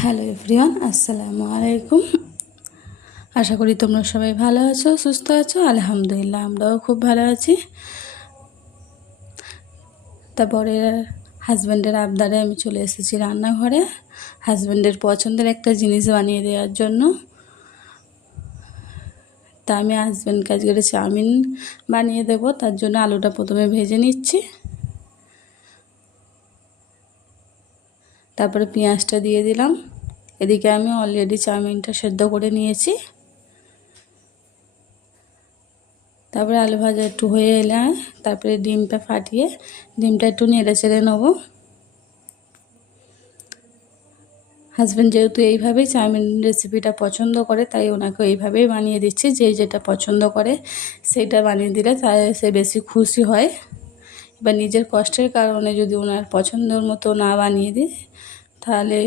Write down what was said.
Hello everyone, আসসালামু আলাইকুম। আশা করি তোমরা সবাই ভালো আছো, সুস্থ আছো। আলহামদুলিল্লাহ, আমরাও খুব ভালো আছি। তারপরে হাজব্যান্ডের আবদারে আমি চলে এসেছি রান্নাঘরে হাজব্যান্ডের পছন্দের একটা জিনিস বানিয়ে দেওয়ার জন্য। তা আমি হাজব্যান্ডকে আজকে চাউমিন বানিয়ে দেবো। তার জন্য আলুটা প্রথমে ভেজে নিচ্ছি, তারপরে পেঁয়াজটা দিয়ে দিলাম। এদিকে আমি অলরেডি চাউমিনটা সেদ্ধ করে নিয়েছি। তারপরে আলু ভাজা একটু হয়ে এলে তারপরে ডিমটা ফাটিয়ে ডিমটা একটু নেড়ে চেড়ে নেবো। হাজব্যান্ড যেহেতু এইভাবেই চাউমিন রেসিপিটা পছন্দ করে, তাই ওনাকে এইভাবেই বানিয়ে দিচ্ছি। যে যেটা পছন্দ করে সেইটা বানিয়ে দিলে তাই সে বেশি খুশি হয়। এবার নিজের কষ্টের কারণে যদি ওনার পছন্দের মতো না বানিয়ে দিই তাহলে